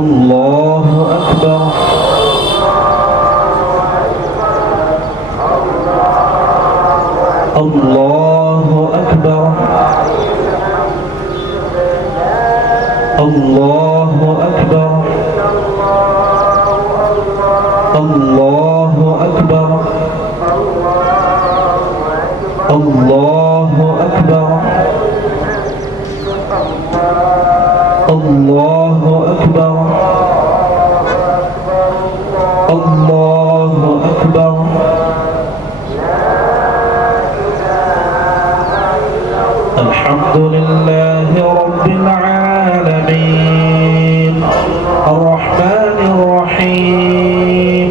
الله أكبر الله أكبر الله أكبر الله أكبر الله أكبر الله أكبر الله أكبر الحمد لله رب العالمين الرحمن الرحيم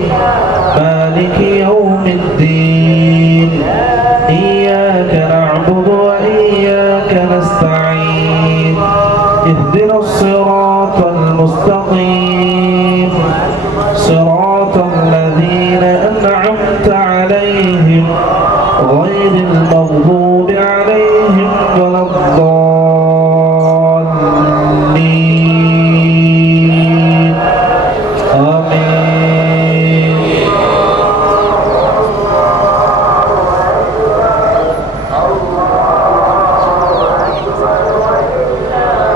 مالك يوم الدين إياك نعبد وإياك نستعين اهدنا الصراط المستقيم صراط الذين أنعمت عليهم غير المغضوب عليهم ولا الضالين آمين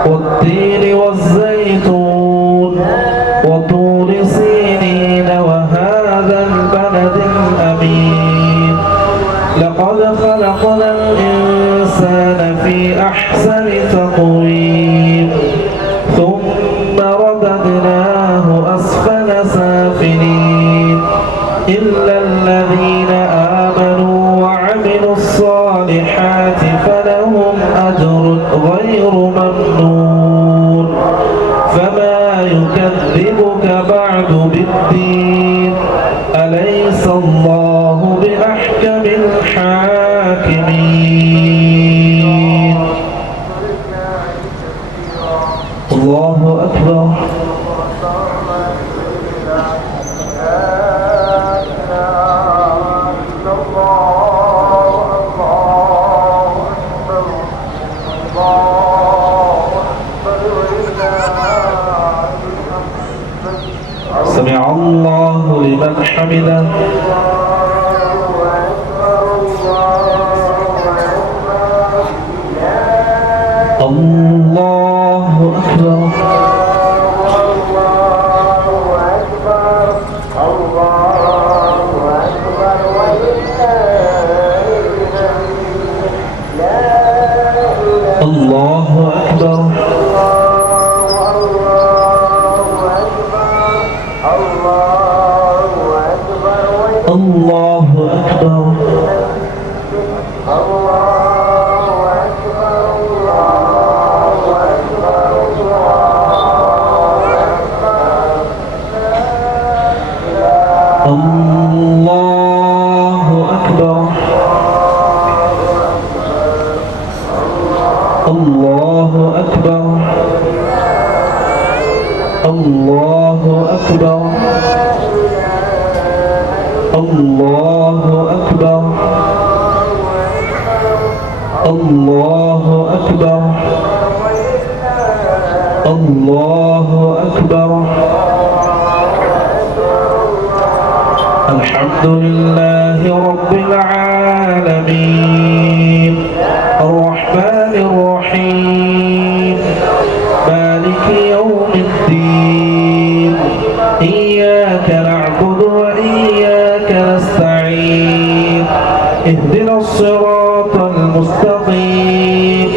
والتين والزيتون وطور سينين وهذا البلد الأمين لقد خلقنا الإنسان في أحسن تقويم ثم رددناه أسفل سافلين إلا الذين آمنوا وعملوا الصالحات فلهم أجر غير ممنون فما يكذبك بعد بالدين أليس الله بأحكم الحاكمين الله أكبر سمع الله لمن حمده الله أكبر الله أكبر الله أكبر الله أكبر الله أكبر الله أكبر الله أكبر الله أكبر الله أكبر الحمد لله رب العالمين الرحمن الرحيم مالك يوم الدين إياك نعبد وإياك نستعين اهدنا الصراط المستقيم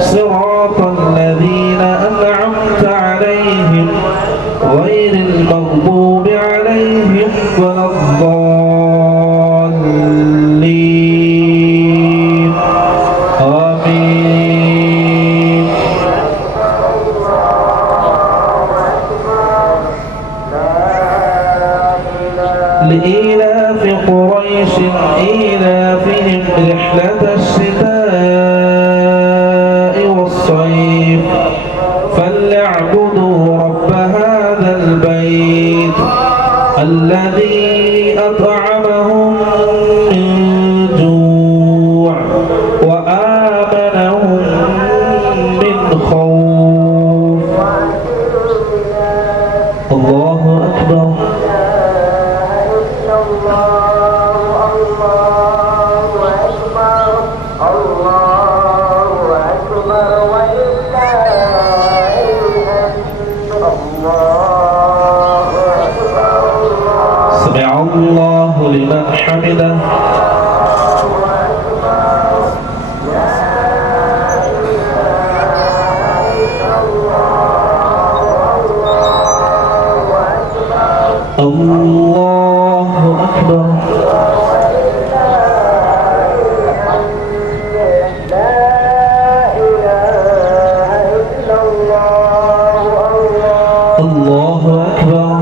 صراط الذين أنعمت عليهم غير المغضوب عليهم ولا الضالين آمين لإيلاف قريش إيلافهم رحلة الشتاء والصيف فليعبدوا رب هذا البيت الذي أطعمهم من جوع وآمنهم من خوف الله لمن حمده الله أكبر الله أكبر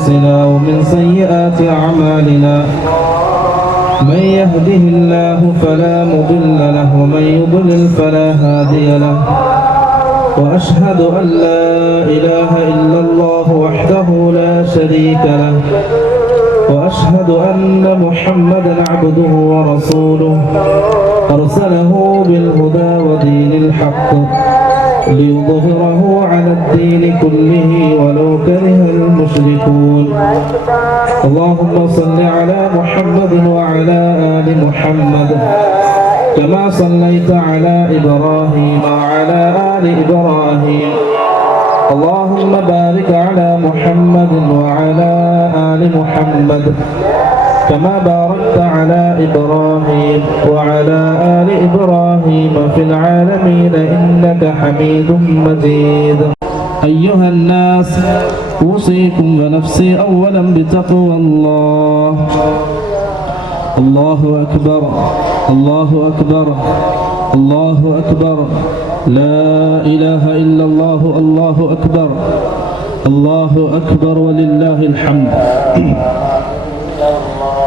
أنفسنا ومن سيئات أعمالنا من يهده الله فلا مضل له ومن يضلل فلا هادي له وأشهد أن لا إله إلا الله وحده لا شريك له وأشهد أن محمدا عبده ورسوله أرسله بالهدى ودين الحق ليظهره على الدين كله ولو كره المشركون اللهم صل على محمد وعلى آل محمد كما صليت على إبراهيم وعلى آل إبراهيم اللهم بارك على محمد وعلى آل محمد كما باركت على إبراهيم وعلى آل إبراهيم في العالمين إنك حميد مجيد أيها الناس أوصيكم ونفسي أولا بتقوى الله الله أكبر الله أكبر الله أكبر لا إله إلا الله الله أكبر الله أكبر ولله الحمد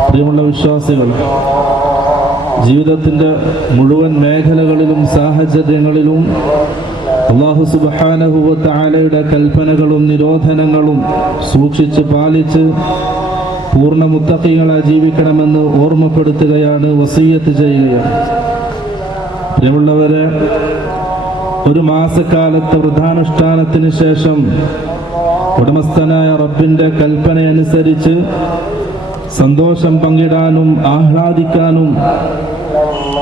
പ്രിയമുള്ള വിശ്വാസികൾ, ജീവിതത്തിൻ്റെ മുഴുവൻ മേഖലകളിലും സാഹചര്യങ്ങളിലും അല്ലാഹു സുബ്ഹാനഹു വ തആലയുടെ കൽപ്പനകളും നിരോധനങ്ങളും സൂക്ഷിച്ച് പാലിച്ച് പൂർണ്ണ മുത്തഖീങ്ങളായി ജീവിക്കണമെന്ന് ഓർമ്മപ്പെടുത്തുകയാണ്, വസിയ്യത്ത് ചെയ്യുകയാണ്. പ്രിയമുള്ളവരെ, ഒരു മാസക്കാലത്തെ വ്രതാനുഷ്ഠാനത്തിന് ശേഷം ഉടമസ്ഥനായ റബ്ബിന്റെ കൽപ്പനയനുസരിച്ച് സന്തോഷം പങ്കിടാനും ആഹ്ലാദിക്കാനും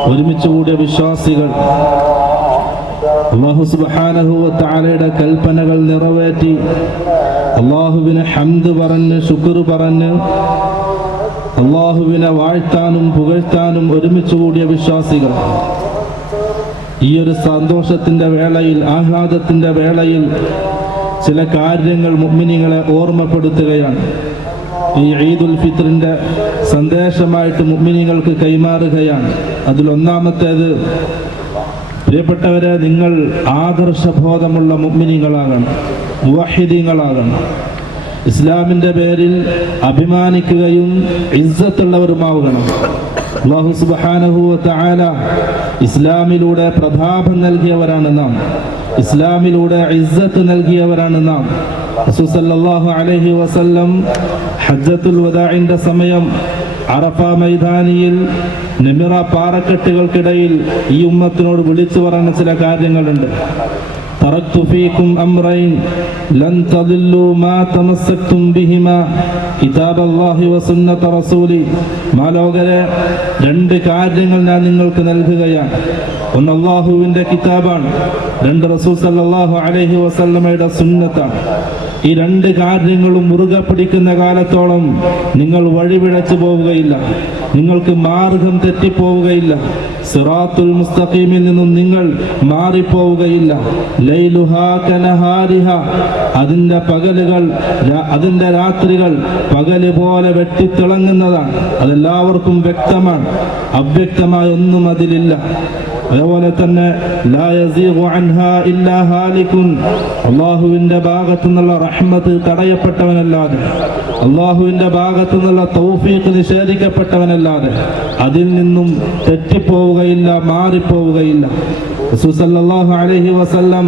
ഒരുമിച്ച് കൂടിയ വിശ്വാസികൾ അല്ലാഹു സുബ്ഹാനഹു വ തആലയുടെ കൽപ്പനകൾ നിറവേറ്റി അല്ലാഹുവിനെ ഹംദ് പറഞ്ഞ് ശുക്ർ പറഞ്ഞ് അല്ലാഹുവിനെ വാഴ്ത്താനും പുകഴ്ത്താനും ഒരുമിച്ച് കൂടിയ വിശ്വാസികൾ ഈ ഒരു സന്തോഷത്തിന്റെ വേളയിൽ, ആഹ്ലാദത്തിന്റെ വേളയിൽ ചില കാര്യങ്ങൾ മുഅ്മിനീങ്ങളെ ഓർമ്മപ്പെടുത്തുകയാണ്. ഈ ഈദുൽ ഫിത്റിന്റെ സന്ദേശമായിട്ട് മുഅ്മിനീങ്ങൾക്ക് കൈമാറുകയാണ്. അതിലൊന്നാമത്തേത്, പ്രിയപ്പെട്ടവരെ, നിങ്ങൾ ആദർശബോധമുള്ള മുഅ്മിനീങ്ങളാകണം, മുവഹിദീങ്ങളാകണം. ഇസ്ലാമിന്റെ പേരിൽ അഭിമാനിക്കുകയും ഇസ്സത്തുള്ളവരുമാകണം. അല്ലാഹു സുബ്ഹാനഹു വ തആല ഇസ്ലാമിലൂടെ പ്രതാപം നൽകിയവരാണ് നാം, ഇസ്ലാമിലൂടെ ഇസ്സത്ത് നൽകിയവരാണ് നാം. റസൂൽ സല്ലല്ലാഹു അലൈഹി വസല്ലം ഹജ്ജത്തുൽ വദാഇന്റെ സമയം അറഫ മൈതാനിയിൽ നെമിറ പാറക്കെട്ടുകൾക്കിടയിൽ ഈ ഉമ്മത്തിനോട് വിളിച്ചു പറഞ്ഞ ചില കാര്യങ്ങളുണ്ട്. തറക്തു ഫീകും അംറൈൻ ലൻ തദില്ലു മാ തമസ്സക്തും ബിഹിമാ കിതാബല്ലാഹി വസുന്നത റസൂലി. മാലോകരെ, രണ്ട് കാര്യങ്ങൾ ഞാൻ നിങ്ങൾക്ക് നൽകുകയാണ്. ഒന്ന് അല്ലാഹുവിന്റെ കിതാബാണ്, രണ്ട് റസൂൽ സല്ലല്ലാഹു അലൈഹി വസല്ലമയുടെ സുന്നത്താണ്. ഈ രണ്ട് കാര്യങ്ങളും മുറുകെ പിടിക്കുന്ന കാലത്തോളം നിങ്ങൾ വഴിപിഴച്ചു പോവുകയില്ല, നിങ്ങൾക്ക് മാർഗം തെറ്റിപ്പോവുകയില്ല, സിറാത്തുൽ മുസ്തഖീമിൽ നിന്നും നിങ്ങൾ മാറിപ്പോവുകയില്ല. ലൈലുഹാ കനഹാരിഹ, അതിന്റെ പകലുകൾ, അതിന്റെ രാത്രികൾ പകല് പോലെ വെട്ടിത്തിളങ്ങുന്നതാണ്. അതെല്ലാവർക്കും വ്യക്തമാണ്, അവ്യക്തമായ ഒന്നും അതിലില്ല. അതേപോലെ തന്നെ ലാ യസീഗു അൻഹാ ഇല്ലാ ഹാലികുൻ, അല്ലാഹുവിന്റെ ഭാഗത്തു നിന്നുള്ള റഹ്മത്ത് തടയപ്പെട്ടവനല്ലാതെ, അല്ലാഹുവിന്റെ ഭാഗത്തു നിന്നുള്ള തൗഫീഖ് നിഷേധിക്കപ്പെട്ടവനല്ലാതെ അതിൽ നിന്നും തെറ്റിപ്പോവുകയില്ല, മാറിപ്പോവുകയില്ല. റസൂൽ സല്ലല്ലാഹു അലൈഹി വസല്ലം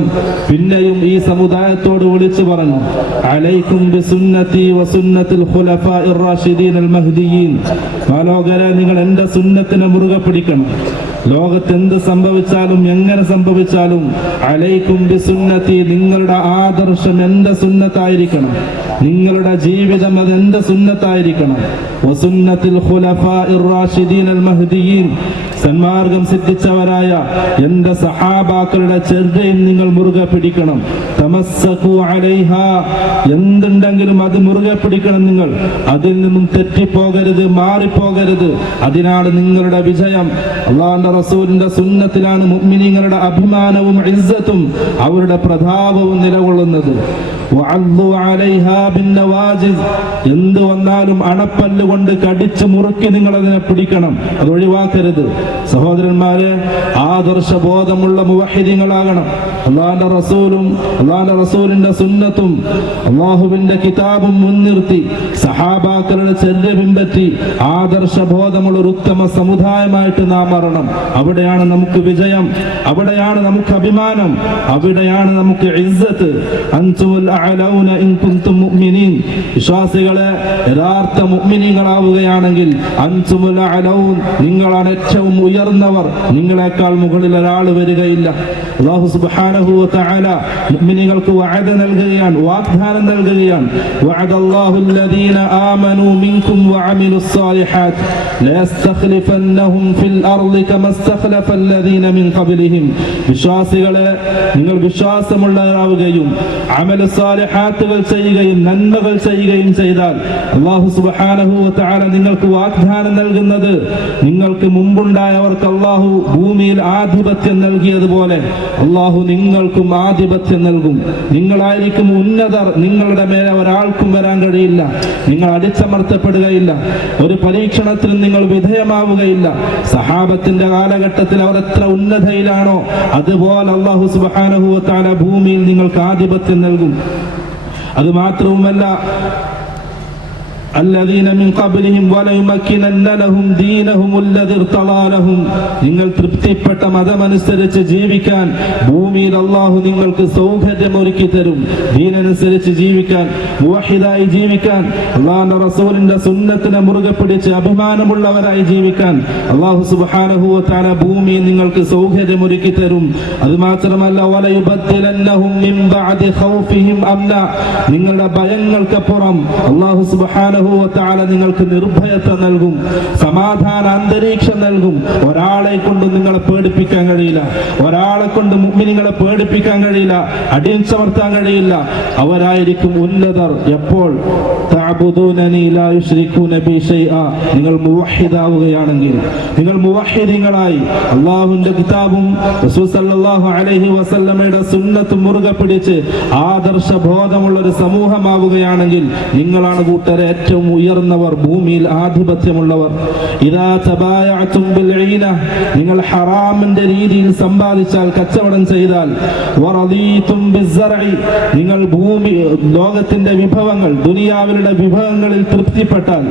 പിന്നെയും ഈ സമുദായത്തോട് വിളിച്ചു പറഞ്ഞു, അലൈക്കും ബിസുന്നതി വസുന്നതിൽ ഖുലഫാഇർ റാഷിദീൻ അൽ മഹ്ദിയീൻ. മാലോകരെ, നിങ്ങൾ എൻ്റെ സുന്നത്തിനെ മുറുകെ പിടിക്കണം. ലോകത്ത് എന്ത് സംഭവിച്ചാലും എങ്ങനെ സംഭവിച്ചാലും അലൈക്കും ബിസുന്നതി, നിങ്ങളുടെ ആദർശം എൻ്റെ സുന്നത്തായിരിക്കണം, നിങ്ങളുടെ ജീവിതം അത് എൻ്റെ സുന്നത്തായിരിക്കണം. വസുന്നതിൽ ഖുലഫാഇർ റാഷിദീൻ അൽ മഹ്ദിയീൻ, സന്മാർഗം സിദ്ധിച്ചവരായ എൻ്റെ സഹാബാക്കളുടെ ചര്യയും നിങ്ങൾ മുറുകെ പിടിക്കണം. തമസ്സഖു അലൈഹാ, എന്തുണ്ടെങ്കിലും അത് മുറുകെ പിടിക്കണം നിങ്ങൾ, അതിൽ നിന്നും തെറ്റിപ്പോകരുത്, മാറിപ്പോകരുത്. അതിനാണ് നിങ്ങളുടെ വിജയം. അല്ലാഹുവിന്റെ റസൂലിന്റെ സുന്നത്തിലാണ് മുഅ്മിനീങ്ങളുടെ അഭിമാനവും ഇസ്സത്തും അവരുടെ പ്രതാപവും നിലകൊള്ളുന്നത്. എന്ത് വന്നാലും അണപ്പല്ല് കൊണ്ട് കടിച്ചു മുറുക്കി നിങ്ങൾ അതിനെ പിടിക്കണം, അത് ഒഴിവാക്കരുത്. സഹോദരന്മാരെ, ആദർശബോധമുള്ള മുവഹിദീങ്ങളാകണം. അള്ളാഹുവിന്റെ റസൂലും അള്ളാഹുവിന്റെ റസൂലിന്റെ സുന്നത്തും അള്ളാഹുവിന്റെ കിതാബും മുൻനിർത്തി സഹാബാക്കളുടെ ചര്യ പിൻപറ്റി ആദർശബോധമുള്ള ഒരു ഉത്തമ സമുദായമായിട്ട് നാം മാറണം. അവിടെയാണ് നമുക്ക് വിജയം, അവിടെയാണ് നമുക്ക് അഭിമാനം, അവിടെയാണ് നമുക്ക് ഇസ്സത്ത്. അൻതുൽ അഅലൗന ഇൻ കുൻതും മുഅ്മിനീൻ. വിശ്വാസികളെ യഥാർത്ഥ മുഅ്മിനീങ്ങളാവുകയാണെങ്കിൽ അൻതുൽ അഅലൗൻ, നിങ്ങളാണ് ഏറ്റവും ഉയർന്നവർ, നിങ്ങളെക്കാൾ മുകളിൽ ഒരാൾ വരികയില്ല. അല്ലാഹു സുബ്ഹാനഹു വ തആല മുഅ്മിനീങ്ങൾക്ക് വഅദ നൽകുകയാണ്, വാഗ്ദാനം നൽകുകയാണ്. വഅദല്ലാഹു അല്ലദീന ആമനൂ മിൻകും വഅമിലുസ് സാലിഹാത്ത് ലയസ്തഖ്ലിഫന്നഹും ഫിൽ അർളി കമാ ഇസ്തഖ്ലഫ അല്ലദീന മിൻ ഖബ്ലിഹിം. വിശ്വാസികളെ, നിങ്ങൾ വിശ്വാസമുള്ളവരാവുകയും അമലു സാലിഹാത്തുകൾ ചെയ്യുകയും നന്മകൾ ചെയ്യുകയും ചെയ്താൽ അല്ലാഹു സുബ്ഹാനഹു വ തആല നിങ്ങൾക്ക് വാഗ്ദാനം നൽകുന്നത്, നിങ്ങൾക്ക് മുമ്പുണ്ടായവർക്ക് അല്ലാഹു ഭൂമിയിൽ ആധിപത്യം നൽകിയതുപോലെ അല്ലാഹു നിങ്ങൾക്കും ആധിപത്യം നൽകും. നിങ്ങളായിരിക്കും ഉന്നതർ, നിങ്ങളുടെ മേലെ ഒരാൾക്കും വരാൻ കഴിയില്ല. നിങ്ങൾ അടിച്ചമർത്തപ്പെടുകയില്ല, ഒരു പരീക്ഷണത്തിനും നിങ്ങൾ വിധേയമാവുകയില്ല. സഹാബത്തിന്റെ കാലഘട്ടത്തിൽ അവർ എത്ര ഉന്നതയിലാണോ അതുപോലെ അല്ലാഹു സുബ്ഹാനഹു വ തആല ഭൂമിയിൽ നിങ്ങൾക്ക് ആധിപത്യം നൽകും. അത് മാത്രവുമല്ല, الذين من قبلهم وليمكنن لهم دينهم الذي ارتضى لهم. നിങ്ങൾ തൃപ്തിപ്പെട്ട മതമനുസരിച്ച് ജീവിക്കാൻ ഭൂമിയിൽ അല്ലാഹു നിങ്ങൾക്ക് സൗകര്യം ഒരുക്കി തരും. ദീനനുസരിച്ച് ജീവിക്കാൻ, മുവഹിദായി ജീവിക്കാൻ, അല്ലാഹുവിന്റെ റസൂലിന്റെ സുന്നത്തിനെ മുറുകെ പിടിച്ച് അഭിമാനമുള്ളവരായി ജീവിക്കാൻ അല്ലാഹു സുബ്ഹാനഹു വ തആല ഭൂമിയിൽ നിങ്ങൾക്ക് സൗകര്യം ഒരുക്കി തരും. അത് മാത്രമല്ല, വലയുബദ്ദിലന്നഹും മിൻ ബഅദി ഖൗഫിഹിം അംന. നിങ്ങളുടെ ഭയങ്ങൾക്കപ്പുറം അല്ലാഹു സുബ്ഹാനഹു നിങ്ങൾക്ക് നിർഭയത്വം നൽകും, സമാധാന അന്തരീക്ഷം നൽകും. ഒരാളെ കൊണ്ട് നിങ്ങളെ പേടിപ്പിക്കാൻ കഴിയില്ല, ഒരാളെ കൊണ്ട് മുഅ്മിനീങ്ങളെ പേടിപ്പിക്കാൻ കഴിയില്ല, അടിച്ചമർത്താൻ കഴിയില്ല. അവരായിരിക്കും ഉന്നതർ. എപ്പോൾ തഅബുദൂനനി ലാ യുശ്രികൂന ബി ശൈഅ. നിങ്ങൾ മുവഹിദാവുകയാണെങ്കിൽ, നിങ്ങൾ മുവഹിദീങ്ങളായി അല്ലാഹുവിന്റെ കിതാബും റസൂൽ സല്ലല്ലാഹു അലൈഹി വസല്ലമയുടെ സുന്നത്തും മുറുകെ പിടിച്ച് ആദർശ ബോധമുള്ള ഒരു സമൂഹമാവുകയാണെങ്കിൽ നിങ്ങളാണ് കൂട്ടരെ ഏറ്റവും ഉയർന്നവർ, ഭൂമിയിൽ ആധിപത്യമുള്ളവർ. ഇദാ തബായഅതും ബിൽഈന. നിങ്ങൾ ഹറാമിന്റെ രീതിയിൽ സമ്പാദിച്ചാൽ, കച്ചവടം ചെയ്താൽ, വറദീതും ബിസ്സർഇ. നിങ്ങൾ ഭൂമി ലോകത്തിന്റെ വിഭവങ്ങൾ, ദുനിയാവിലുള്ള വിഭവങ്ങളിൽ തൃപ്തിപ്പെട്ടാൽ,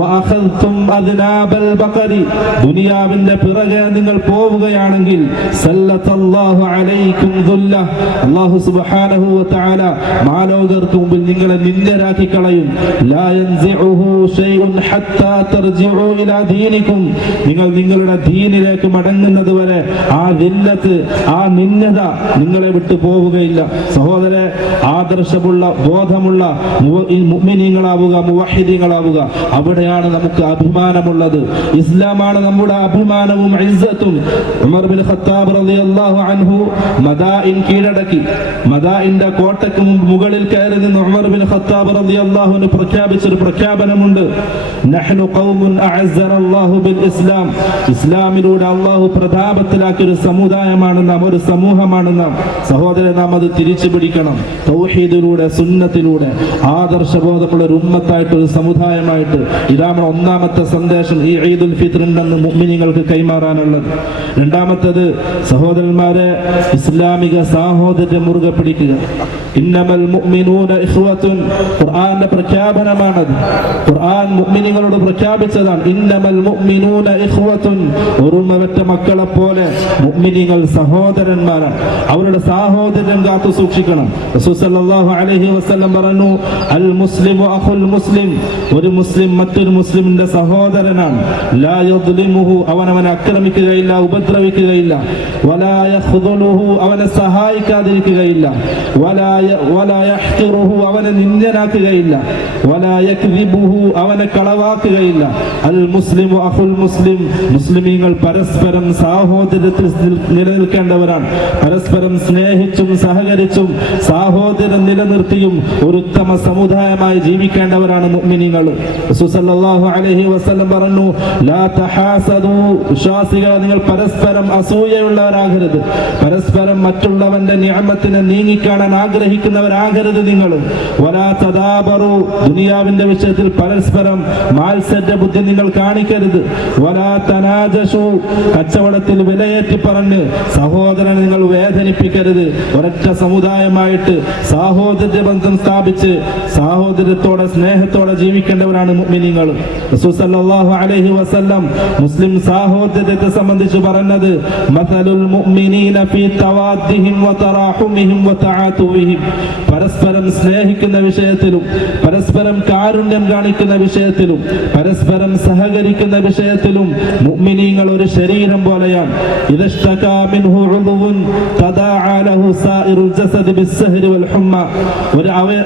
വഅഖദ്തും അദ്നാബൽ ബഖരി. ദുനിയാവിന്റെ പിറകെ നിങ്ങൾ പോവുകയാണെങ്കിൽ, സല്ലത്തല്ലാഹു അലൈക്കും ദുല്ല. അല്ലാഹു സുബ്ഹാനഹു വ തആല മാലോകർക്ക് മുമ്പിൽ നിങ്ങളെ നിന്ദരാക്കി കളയും. ലാ യൻസിഉഹു ശൈഉൻ ഹത്താ തർജിഉ ഇലാ ദീനികും. നിങ്ങൾ നിങ്ങളുടെ ദീനിലേക്ക് മടങ്ങുന്നത് വരെ ആ ദില്ലത്ത്, ആ നിന്ദത നിങ്ങളെ വിട്ടു പോവുകയില്ല. സഹോദരരെ, ആദർശമുള്ള ബോധമുള്ള മുഅ്മിനീങ്ങളാവുക, മുവഹിദീങ്ങളാവുക. അവിടെയാണ് നമുക്ക് അഭിമാനമുള്ളത്. ഇസ്ലാമാണ് നമ്മുടെ അഭിമാനവും ഇസ്സത്തും. ഉമർ ബിൻ ഖത്താബ് റളിയല്ലാഹു അൻഹു മദായിൻ കീഴടക്കി. മദായിന്റെ കോട്ടയ്ക്ക് മുകളിൽ കയറി നിന്ന് ഉമർ ബിൻ ഖത്താബ് റളിയല്ലാഹു അൻഹു പ്രഖ്യാപിച്ചൊരു പ്രഖ്യാപനമുണ്ട്. നഹ്നു ഖൗമുൻ അഅസ്സനല്ലാഹു ബിൽ ഇസ്ലാം. ഇസ്ലാമിലൂടെ അല്ലാഹു പ്രതാപത്തിലാക്കിയ ഒരു സമുദായമാണ് നാം, ഒരു സമൂഹമാണ് നാം. സഹോദരൻ, നാം അത് തിരിച്ചു പിടിക്കണം. തൗഹീദിലൂടെ, സുന്നത്തിലൂടെ ആദർശബോധമുള്ള ഒരു ഉമ്മത്തായിട്ട്, ഒരു സമുദായമായിട്ട്. ഇതാണ് ഒന്നാമത്തെ സന്ദേശം ഈ ഈദുൽ ഫിത്റിന്റെ മുഅ്മിനീങ്ങൾക്ക് കൈമാറാനുള്ളത്. രണ്ടാമത്തേത്, സഹോദരന്മാരെ, ഇസ്ലാമിക സാഹോദര്യം മുറുകെ പിടിക്കുക. ഇന്നമൽ മുഅ്മിനൂന ഇഖ്വത്തുൻ. ഖുർആന്റെ പ്രഖ്യാപനമാണത്. ഖുർആൻ മുഅ്മിനീങ്ങളോട് പ്രഖ്യാപിച്ചതാണ്. ഇന്നമൽ മുഅ്മിനൂന ഇഖ്വത്തുൻ. ഒരുമവറ്റ മക്കളെ പോലെ മുഅ്മിനീങ്ങൾ സഹോദരന്മാരാണ്. അവരുടെ സാഹോദര്യം കാത്തു സൂക്ഷിക്കണം. റസൂൽ സല്ലല്ലാഹു അലൈഹി വസല്ലം പറഞ്ഞു, അൽ മുസ്ലിമു അഖുൽ മുസ്ലിം. ഒരു മുസ്ലിം മറ്റൊരു മുസ്ലിമിന്റെ സഹോദരനാണ്. ലാ യദ്ലിമുഹു. അവനെ ആക്രമിക്കുകയില്ല, ഉപദ്രവിക്കുകയില്ല. വലാ യഖ്ദുലുഹു. അവനെ സഹായിക്കാതിരിക്കുകയില്ല. വലാ യഹ്ഖിറുഹു. അവനെ നിന്ദനാക്കുകയില്ല. വലാ യക്ദിബുഹു. അവനെ കളവാക്കുകയില്ല. അൽ മുസ്ലിമു അഖുൽ മുസ്ലിം. മുസ്ലിമീങ്ങൾ പരസ്പരം സാഹോദര്യത്തിൽ നിലനിൽക്കേണ്ടവരാണ്. പരസ്പരം സ്നേഹിച്ചും സഹകരിച്ചും സാഹോദര്യം നിലനിർത്തിയും ഒരു ഉത്തമ സമുദായമായി ജീവിക്കേണ്ടവരാണ് മുഅ്മിനീങ്ങൾ. റസൂൽ സല്ലല്ലാഹു അലൈഹി വസല്ലം പറഞ്ഞു, ലാ തഹാസദു. വിശ്വാസികളെ, നിങ്ങൾ പരസ്പരം അസൂയയുള്ളവരാകരുത്. പരസ്പരം മറ്റുള്ളവന്റെ നിഅമത്തിനെ നീങ്ങിക്കാണാൻ ആഗ്രഹിക്കുന്നവരാകരുത് നിങ്ങൾ. വലാ തദാബറു. ദുനിയാവിന്റെ വിഷയത്തിൽ പരസ്പരം മാത്സര്യ ബുദ്ധി നിങ്ങൾ കാണിക്കരുത്. വലാ തനാജശു, കച്ചവടത്തിൽ വിലയേറ്റി പറഞ്ഞ് സഹോദരനെ നിങ്ങൾ വേദനിപ്പിക്കരുത്. ഒരൊറ്റ സമുദായമായിട്ട് സാഹോദര്യ ബന്ധം സ്ഥാപിച്ച് സാഹോദര്യത്തോടെ സ്നേഹത്തോടെ ജീവിക്കേണ്ടവരാണ് മുഅ്മിനീങ്ങൾ. റസൂൽ സല്ലല്ലാഹു അലൈഹി വസല്ലം മുസ്ലിം സാഹോദര്യത്തെ സംബന്ധിച്ച് പറഞ്ഞത് മസലുൽ മുഅ്മിനീന ഫീ തവാദ്ദിഹിം വതറാഹുമിഹിം വതആതുവിഹിം, പരസ്പരം സ്നേഹിക്കുന്ന വിഷയത്തിലും പരസ്പരം കാരുണ്യം കാണിക്കുന്ന വിഷയത്തിലും പരസ്പരം സഹകരിക്കുന്ന വിഷയത്തിലും മുഅ്മിനീങ്ങൾ ഒരു ശരീരം പോലെയാണ്. ഇദഷ്തകാ മിൻഹു ഉദുവുൻ തദാഅ ലഹു സായിറുൽ ജസദി ബിസ്സഹരി വൽ ഹുമ്മ,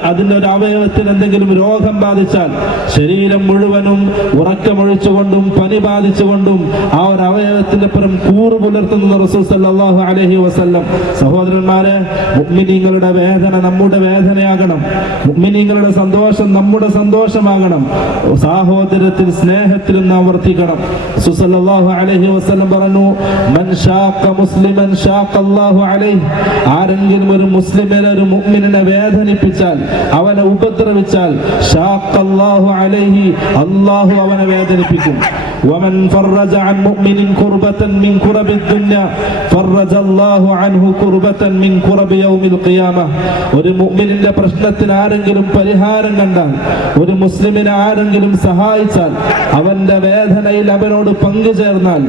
അതിന്റെ ഒരു അവയവത്തിന് എന്തെങ്കിലും രോഗം ബാധിച്ചാൽ ശരീരം മുഴുവനും ഉറക്കമൊഴിച്ചുകൊണ്ടും പനി ബാധിച്ചുകൊണ്ടും ആ ഒരു അവയവത്തിന്റെ പുറം കൂറു പുലർത്തുന്ന റസൂൽ സല്ലല്ലാഹു അലൈഹി വസല്ലം. സഹോദരന്മാരെ, മുഅ്മിനീങ്ങളുടെ വേദന നമ്മുടെ വേദനയാകണം, മുഅ്മിനീങ്ങളുടെ സന്തോഷം നമ്മുടെ സന്തോഷമാകണം. സാഹോദര്യത്തിൽ സ്നേഹത്തിലും നാം വർത്തിക്കണം. റസൂൽ സല്ലല്ലാഹു അലൈഹി വസല്ലം പറഞ്ഞു, മൻ ഷാഖ മുസ്ലിമൻ ഷാഖ അല്ലാഹു അലൈഹി, ആരെങ്കിലും ഒരു മുസ്ലിമിനെ ഒരു മുഅ്മിനിനെ വേദനിപ്പിച്ചാൽ, അവനെ ഉപദ്രവിച്ചാൽ, ഷാഖ അല്ലാഹു അലൈഹി, അല്ലാഹു അവനെ വേദനിപ്പിക്കും. വമൻ ഫറജ അൻ മുഅ്മിനിൻ കുർബതൻ മിൻ കുറബി ദുനിയ ഫറജ അല്ലാഹു അൻഹു കുർബതൻ മിൻ കുറബി യൗമിൽ ഖിയാമ. ഒരു മുഅ്മിനിന്റെ പ്രശ്നത്തിന് ആരെങ്കിലും പരിഹാരം കണ്ടാൽ, ഒരു മുസ്ലിമിനെ ആരെങ്കിലും സഹായിച്ചാൽ, അവന്റെ വേദനയിൽ അവനോട് പങ്കുചേർന്നാൽ,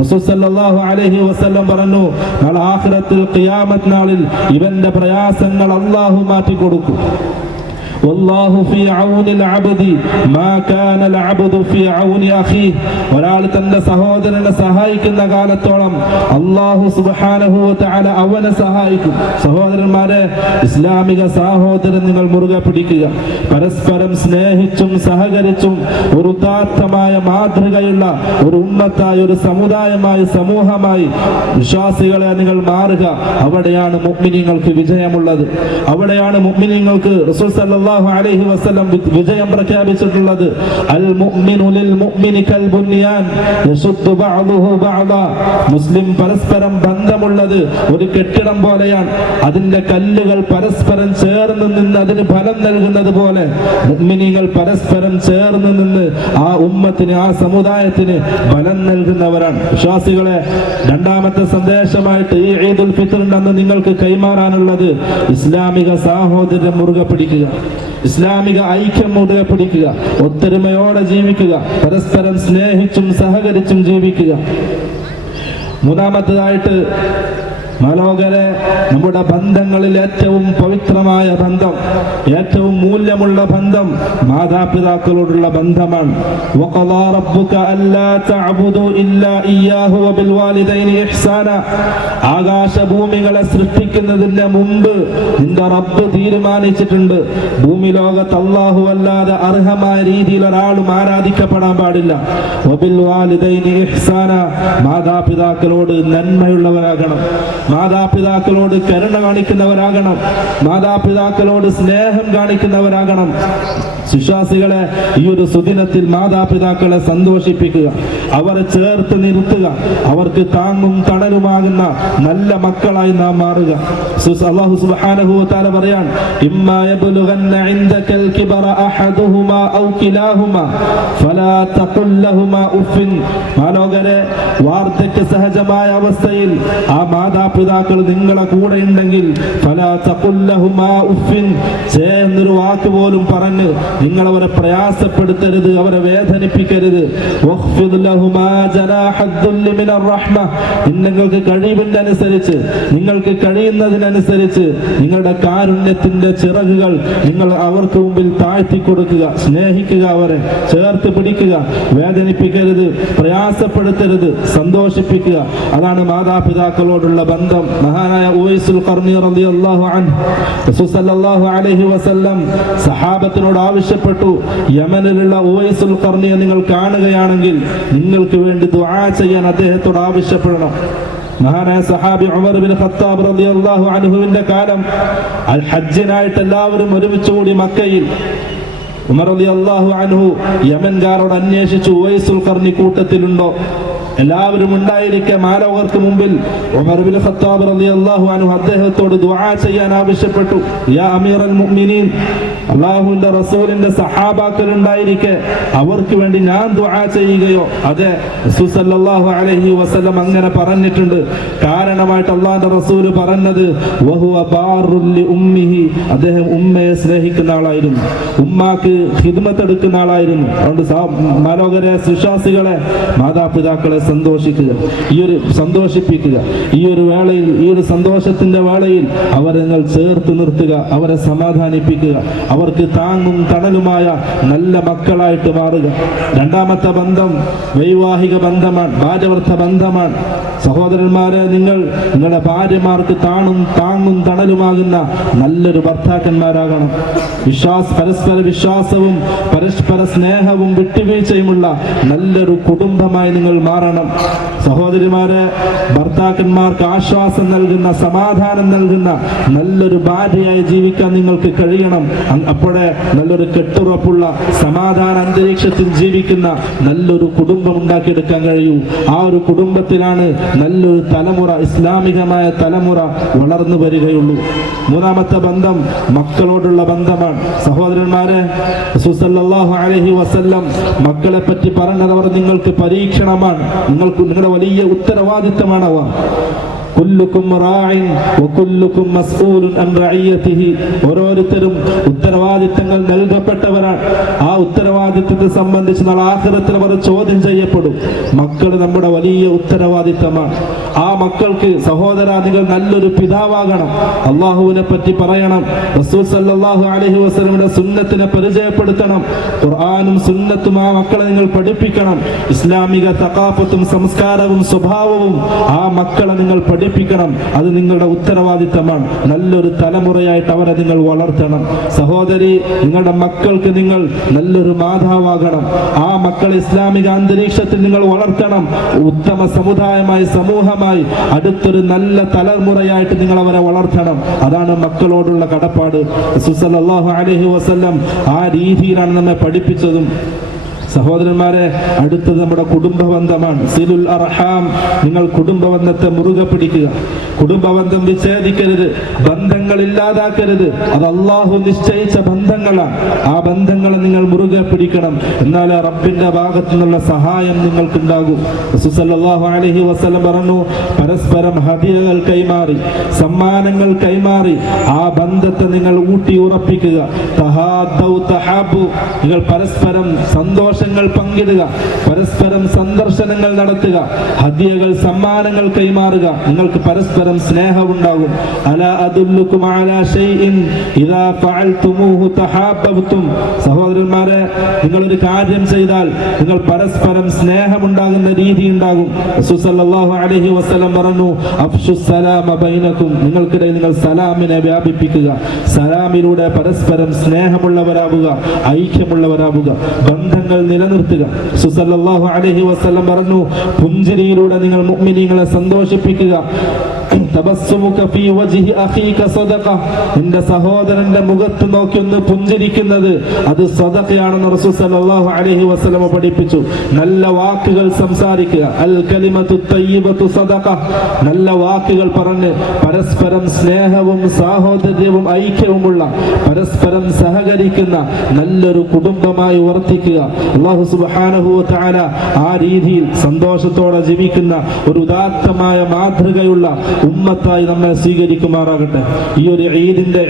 റസൂൽ സല്ലല്ലാഹു അലൈഹി വസല്ലം പറഞ്ഞു, നാളെ ആഖിറത്തിൽ ഖിയാമത്ത് നാളിൽ ഇവന്റെ പ്രയാസങ്ങൾ അല്ലാഹു മാറ്റി കൊടുക്കും. വല്ലാഹു ഫീ ഔനിൽ അബ്ദി മാ കാനൽ അബ്ദു ഫീ ഔനി അഖീഹി, ഒരാൾ തന്റെ സഹോദരനെ സഹായിക്കുന്ന കാലത്തോളം അല്ലാഹു സുബ്ഹാനഹു വ തആല അവനെ സഹായിക്കും. സഹോദരന്മാരെ, ഇസ്ലാമിക സഹോദരൻ നിങ്ങൾ മുറുകെ പിടിക്കുക. പരസ്പരം സ്നേഹിച്ചും സഹകരിച്ചും ഒരു ഉദാത്തമായ മാതൃകയുള്ള ഒരു ഉമ്മത്തായി, ഒരു സമുദായമായി, സമൂഹമായി വിശ്വാസികളെ നിങ്ങൾ മാറുക. അവിടെയാണ് മുഅ്മിനീങ്ങൾക്ക് വിജയമുള്ളത്. അവിടെയാണ് മുഅ്മിനീങ്ങൾക്ക് റസൂൽ സല്ലല്ലാഹു അലൈഹി വസല്ലം വിജയം പ്രഖ്യാപിച്ചിട്ടുള്ളത്. അൽ മുഅ്മിനു ലിൽ മുഅ്മിനി കൽ ബുനിയാൻ യശുദ്ദു ബഅദുഹു ബഅദാ. മുസ്ലിം പരസ്പരം ബന്ധമുള്ളത് ഒരു കെട്ടിടം പോലെയാണ്. അതിന്റെ കല്ലുകൾ പരസ്പരം ചേർന്ന് നിന്ന് അതിന് ഫലം നൽകുന്നത് പോലെ മുഅ്മിനീങ്ങൾ പരസ്പരം ചേർന്ന് നിന്ന് ആ ഉമ്മത്തിന്, ആ സമുദായത്തിന് ഫലം നൽകുന്നവരാണ്. വിശ്വാസികളെ, രണ്ടാമത്തെ സന്ദേശമായിട്ട് ഈ ഈദുൽ ഫിത്റിന്റെ അന്ന് നിങ്ങൾക്ക് കൈമാറാനുള്ളത് ഇസ്ലാമിക സാഹോദര്യം മുറുകെ പിടിക്കുക, ഇസ്ലാമിക ഐക്യം മുറുകെ പിടിക്കുക, ഒത്തൊരുമയോടെ ജീവിക്കുക, പരസ്പരം സ്നേഹിച്ചും സഹകരിച്ചും ജീവിക്കുക. മൂന്നാമത്തേതായിട്ട് മനോഹരെ, നമ്മുടെ ബന്ധങ്ങളിൽ ഏറ്റവും പവിത്രമായ ബന്ധം, ഏറ്റവും മൂല്യമുള്ള ബന്ധം മാതാപിതാക്കളോടുള്ള ബന്ധമാണ്. വഖദാ റബ്ബുക അല്ലാ തഅബുദു ഇല്ലാ ഇയ്യാഹു വബിൽ വാലിദൈനി ഇഹ്സാന. ആകാശഭൂമികളെ സൃഷ്ടിക്കുന്നതിന് മുമ്പ് നിന്റെ റബ്ബ് തീരുമാനിച്ചിട്ടുണ്ട്, ഭൂമി ലോകത്ത് അല്ലാഹു അല്ലാതെ അർഹമായ രീതിയിൽ ഒരാളും ആരാധിക്കപ്പെടാൻ പാടില്ല. വബിൽ വാലിദൈനി ഇഹ്സാന, മാതാപിതാക്കളോട് നന്മയുള്ളവരാകണം, മാതാപിതാക്കളോട് കരുണ കാണിക്കുന്നവരാകണം, മാതാപിതാക്കളോട് സ്നേഹം കാണിക്കുന്നവരാകണം. വിശ്വാസികളെ, ഈ ഒരു സുദിനത്തിൽ മാതാപിതാക്കളെ സന്തോഷിപ്പിക്കുക, അവരെ ചേർത്ത് നിർത്തുക, അവർക്ക് താങ്ങും തണലുമാകുന്ന നല്ല മക്കളായി നാം മാറുക. അല്ലാഹു സുബ്ഹാനഹു വ തആല പറയാൻ, ഇമ്മാ യബ്ലുഗന്ന ഇൻദകൽ കിബറ അഹദുഹുമാ ഔ കിലാഹുമാ ഫലാ തഖുൽ ലഹുമാ ഉഫിൻ. മാലോകരെ, വാർദ്ധക്യ സഹജമായ അവസ്ഥയിൽ ആ മാതാപിതാക്കൾ നിങ്ങളെ കൂടെ ഉണ്ടെങ്കിൽ ഫലാ തഖുൽ ലഹുമാ ഉഫിൻ, എന്നൊരു വാക്ക് പോലും പറഞ്ഞ് നിങ്ങൾ അവരെ പ്രയാസപ്പെടുത്തരുത്, അവരെ വേദനിപ്പിക്കരുത്. വഖ്ഫിദ് ലഹുമാ ജനാഹദ്ദുല്ലി മിനർ റഹ്മ, നിങ്ങൾക്ക് കഴിവിന്റെ അനുസരിച്ച്, നിങ്ങൾക്ക് കഴിയുന്നതിനനുസരിച്ച് നിങ്ങളുടെ കാരുണ്യത്തിന്റെ ചിറകുകൾ നിങ്ങൾ അവർക്ക് മുമ്പിൽ താഴ്ത്തി കൊടുക്കുക, സ്നേഹിക്കുക, അവരെ ചേർത്ത് പിടിക്കുക, വേദനിപ്പിക്കരുത്, പ്രയാസപ്പെടുത്തരുത്, സന്തോഷിപ്പിക്കുക. അതാണ് മാതാപിതാക്കളോടുള്ള ബന്ധം. മഹാനായ ഉവൈസുൽ ഖർനി റളിയല്ലാഹു അൻഹു റസൂൽ സല്ലല്ലാഹു അലൈഹി വസല്ലം സഹാബത്തിനോട് ആവശ്യപ്പെട്ടു, യമനിലുള്ള ഉവൈസുൽ ഖർനിയെ നിങ്ങൾ കാണുകയാണെങ്കിൽ നിങ്ങൾക്ക് വേണ്ടി ദുആ ചെയ്യാൻ അദ്ദേഹത്തോട് ആവശ്യപ്പെടണം. മഹാനായ സഹാബി ഉമർ ബിൻ ഖത്താബ് റളിയല്ലാഹു അൻഹുവിന്റെ കാലം അൽ ഹജ്ജിനായിട്ട് എല്ലാവരും ഒരുമിച്ച് കൂടി മക്കയിൽ. ഉമർ റളിയല്ലാഹു അൻഹു യമൻകാരോട് അന്വേഷിച്ചു, ഉവൈസുൽ ഖർനി കൂട്ടത്തിലുണ്ടോ? എല്ലാവരും ഉണ്ടായിരിക്കെ മാലോകർക്ക് മുമ്പിൽ ഉമർ ഇബ്നു ഖത്താബ് റളിയല്ലാഹു അൻഹു അദ്ദേഹത്തോട് ദുആ ചെയ്യാൻ ആവശ്യപ്പെട്ടു. യാ അമീറൽ മുഅ്മിനീൻ, അല്ലാഹുവിന്റെ റസൂലിന്റെ സഹാബാക്കൾ ഉണ്ടായിരിക്കെ അവർക്ക് വേണ്ടി ഞാൻ ദുആ ചെയ്യുകയോ? അതെ, റസൂൽ സല്ലല്ലാഹു അലൈഹി വസല്ലം അങ്ങനെ പറഞ്ഞിട്ടുണ്ട്. കാരണമായിട്ട് അല്ലാഹുവിന്റെ റസൂൽ പറഞ്ഞത് വഹുവ ബാറുൽ ലി ഉമ്മിഹി, അദ്ദേഹം ഉമ്മയെ സ്നേഹിക്കുന്ന ആളായിരുന്നു, ഉമ്മാക്ക് ഖിദ്മത്ത് എടുക്കുന്ന ആളായിരുന്നു. അതുകൊണ്ട് മാലോകരെ വിശ്വാസികളെ, മാതാപിതാക്കളെ സന്തോഷിപ്പിക്കുക. ഈ ഒരു വേളയിൽ, ഈ ഒരു സന്തോഷത്തിന്റെ വേളയിൽ അവരെ നിങ്ങൾ ചേർത്ത് നിർത്തുക, അവരെ സമാധാനിപ്പിക്കുക, അവർക്ക് താങ്ങും തണലുമായ നല്ല മക്കളായിട്ട് മാറുക. രണ്ടാമത്തെ ബന്ധം വൈവാഹിക ബന്ധമാണ്, ഭാര്യവർത്ത ബന്ധമാണ്. സഹോദരന്മാരെ, നിങ്ങളുടെ ഭാര്യമാർക്ക് താങ്ങും തണലുമാകുന്ന നല്ലൊരു ഭർത്താക്കന്മാരാകണം. പരസ്പര വിശ്വാസവും പരസ്പര സ്നേഹവും വിട്ടുവീഴ്ചയുമുള്ള നല്ലൊരു കുടുംബമായി നിങ്ങൾ മാറണം. സഹോദരിമാരെ, ഭർത്താക്കന്മാർക്ക് ആശ്വാസം നൽകുന്ന, സമാധാനം നൽകുന്ന നല്ലൊരു ഭാര്യയായി ജീവിക്കാൻ നിങ്ങൾക്ക് കഴിയണം. അപ്പോഴേ നല്ലൊരു കെട്ടുറപ്പുള്ള സമാധാന അന്തരീക്ഷത്തിൽ ജീവിക്കുന്ന നല്ലൊരു കുടുംബം ഉണ്ടാക്കിയെടുക്കാൻ കഴിയൂ. ആ ഒരു കുടുംബത്തിലാണ് നല്ലൊരു തലമുറ, ഇസ്ലാമികമായ തലമുറ വളർന്നു വരികയുള്ളൂ. മൂന്നാമത്തെ ബന്ധം മക്കളോടുള്ള ബന്ധമാണ്. സഹോദരന്മാരെ, റസൂൽ സല്ലല്ലാഹു അലൈഹി വസല്ലം മക്കളെ പറ്റി പറഞ്ഞത് അവർ നിങ്ങൾക്ക് പരീക്ഷണമാണ്, നിങ്ങളുടെ വലിയ ഉത്തരവാദിത്തമാണ് അവ. കുല്ലുക്കും റാഇൻ വകുല്ലുക്കും മസ്ഊലുൻ അൻ റഇയതിഹി, ഓരോരുത്തരും ഉത്തരവാദിത്തങ്ങൾ നൽകപ്പെട്ടവരാണ്. ആ ഉത്തരവാദിത്തത്തെ സംബന്ധിച്ച് നാളെ ആഖിറത്തിൽ അവർ ചോദ്യം ചെയ്യപ്പെടും. മക്കൾ നമ്മുടെ വലിയ ഉത്തരവാദിത്തമാണ്. ആ മക്കൾക്ക് സഹോദര, നിങ്ങൾ നല്ലൊരു പിതാവാകണം. അള്ളാഹുവിനെ പറ്റി പറയണം, റസൂൽ സല്ലല്ലാഹു അലൈഹി വസല്ലമയുടെ സുന്നത്തിനെ പരിചയപ്പെടുത്തണം. ഖുർആനും സുന്നത്തും ആ മക്കളെ നിങ്ങൾ പഠിപ്പിക്കണം. ഇസ്ലാമിക തഖാഫത്തും സംസ്കാരവും സ്വഭാവവും ആ മക്കളെ നിങ്ങൾ പഠിപ്പിക്കണം. അത് നിങ്ങളുടെ ഉത്തരവാദിത്തമാണ്. നല്ലൊരു തലമുറയായിട്ട് അവരെ നിങ്ങൾ വളർത്തണം. സഹോദരി, നിങ്ങളുടെ മക്കൾക്ക് നിങ്ങൾ നല്ലൊരു മാതാവാകണം. ആ മക്കൾ ഇസ്ലാമിക അന്തരീക്ഷത്തിൽ നിങ്ങൾ വളർത്തണം. ഉത്തമ സമുദായമായി, സമൂഹമായി, അടുത്തൊരു നല്ല തലമുറയായിട്ട് നിങ്ങൾ അവരെ വളർത്തണം. അതാണ് മക്കളോടുള്ള കടപ്പാട്. റസൂൽ സല്ലല്ലാഹു അലൈഹി വസല്ലം ആ രീതിയിലാണ് നമ്മെ പഠിപ്പിച്ചതും. സഹോദരന്മാരെ, അടുത്തത് നമ്മുടെ കുടുംബ ബന്ധമാണ്. സിലുൽ അർഹാം, നിങ്ങൾ കുടുംബ ബന്ധത്തെ മുറുകെ പിടിക്കുക. കുടുംബ ബന്ധം വിച്ഛേദിക്കരുത്, ബന്ധങ്ങൾ ഇല്ലാതാക്കരുത്. അത് അള്ളാഹു നിശ്ചയിച്ച ബന്ധങ്ങളാണ്. ആ ബന്ധങ്ങളെ നിങ്ങൾ മുറുകെ പിടിക്കണം. എന്നാൽ റബ്ബിന്റെ ഭാഗത്തു നിന്നുള്ള സഹായം നിങ്ങൾക്കുണ്ടാകും. റസൂൽ സല്ലല്ലാഹു അലൈഹി വസല്ലം പറഞ്ഞു, പരസ്പരം ഹദിയകൾ കൈമാറി, സമ്മാനങ്ങൾ കൈമാറി ആ ബന്ധത്തെ നിങ്ങൾ ഊട്ടി ഉറപ്പിക്കുക. തഹാദൗ തഹാബു, നിങ്ങൾ പരസ്പരം സന്തോഷങ്ങൾ പങ്കിടുക, പരസ്പരം സന്ദർശനങ്ങൾ നടത്തുക, ഹദിയകൾ സമ്മാനങ്ങൾ കൈമാറുക. നിങ്ങൾക്ക് പരസ്പരം സ്നേഹമുണ്ടാകും. അലാ അദുല്ലുകും അലാ ഷൈഇൻ ഇദാ ഫഅൽതുമൂഹു തഹാബബ്തും, സഹോദരന്മാരെ, നിങ്ങളൊരു കാര്യം ചെയ്താൽ നിങ്ങൾ പരസ്പരം സ്നേഹമുണ്ടാകുന്ന രീതി ഉണ്ടാകും. റസൂൽ സല്ലല്ലാഹു അലൈഹി വസല്ലം പറഞ്ഞു, അഫ്ശുസ് സലാമ ബൈനകും, നിങ്ങൾക്കിടയിൽ നിങ്ങൾ സലാമിനെ വ്യാപിപ്പിക്കുക. സലാമിലൂടെ പരസ്പരം സ്നേഹമുള്ളവരാവുക, ഐക്യമുള്ളവരാവുക, ബന്ധങ്ങൾ നിലനിർത്തുക. റസൂൽ സല്ലല്ലാഹു അലൈഹി വസല്ലം പറഞ്ഞു, പുഞ്ചിരിയിലൂടെ നിങ്ങൾ മുഅ്മിനീങ്ങളെ സന്തോഷിപ്പിക്കുക. തബസ്സുമുക ഫീ വജ്ഹി അഖീക സദഖ, നിന്റെ സഹോദരന്റെ മുഖത്ത് നോക്കി ഒന്ന് പുഞ്ചിരിക്കുന്നത് അത് സദഖയാണെന്ന് റസൂൽ സല്ലല്ലാഹു അലൈഹി വസല്ലം പഠിപ്പിച്ചു. നല്ല വാക്കുകൾ സംസാരിക്കുക. അൽ കലിമത്തു തയ്യിബത്തു സദഖ, നല്ല വാക്കുകൾ പറഞ്ഞ് പരസ്പരം സ്നേഹവും സാഹോദര്യവും ഐക്യവുമുള്ള, പരസ്പരം സഹകരിക്കുന്ന നല്ലൊരു കുടുംബമായി വർത്തിക്കുക. അല്ലാഹു സുബ്ഹാനഹു വ തആല ആ രീതിയിൽ സന്തോഷത്തോടെ ജീവിക്കുന്ന ഒരു ഉദാത്തമായ മാതൃകയുള്ള ഉമ്മത്തായി നമ്മെ സ്വീകരിക്കുമാറാകട്ടെ. ഈ ഒരു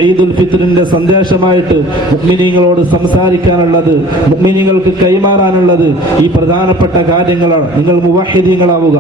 ഈദുൽ ഫിത്റിന്റെ സന്ദേശമായിട്ട് മുഅ്മിനീങ്ങളോട് സംസാരിക്കാനുള്ളത്, മുഅ്മിനീങ്ങൾക്ക് കൈമാറാനുള്ളത് ഈ പ്രധാനപ്പെട്ട കാര്യങ്ങളാണ്. നിങ്ങൾ മുവഹിദീങ്ങളാവുക,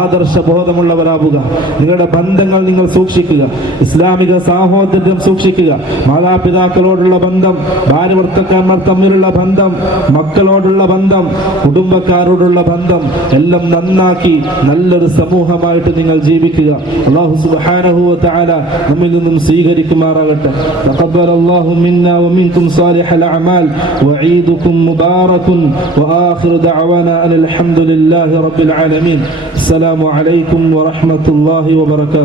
ആദർശബോധമുള്ളവരാവുക, നിങ്ങളുടെ ബന്ധങ്ങൾ നിങ്ങൾ സൂക്ഷിക്കുക, ഇസ്ലാമിക സാഹോദര്യം സൂക്ഷിക്കുക. മാതാപിതാക്കളോടുള്ള ബന്ധം, ഭാര്യ ഭർത്താക്കന്മാർ തമ്മിലുള്ള ബന്ധം, മക്കളോടുള്ള ബന്ധം, കുടുംബക്കാരോടുള്ള ബന്ധം എല്ലാം നന്നാക്കി നല്ലൊരു സമൂഹമായിട്ട് നിങ്ങൾ ജീവിക്കുക. അല്ലാഹു സുബ്ഹാനഹു വ തആല നമ്മിൽ നിന്നും സ്വീകരിക്കുമാറാകട്ടെ. തഖബ്ബലല്ലാഹു മിന്നാ വമിൻകും സാലിഹൽ അഅമാൽ വഈദുകും മുബാറകുൻ വആഖിറു ദഅവാനാ അൽഹംദുലില്ലാഹി റബ്ബിൽ ആലമീൻ. അസ്സലാമു അലൈക്കും വറഹ്മത്തുള്ളാഹി വബറകാതുഹു.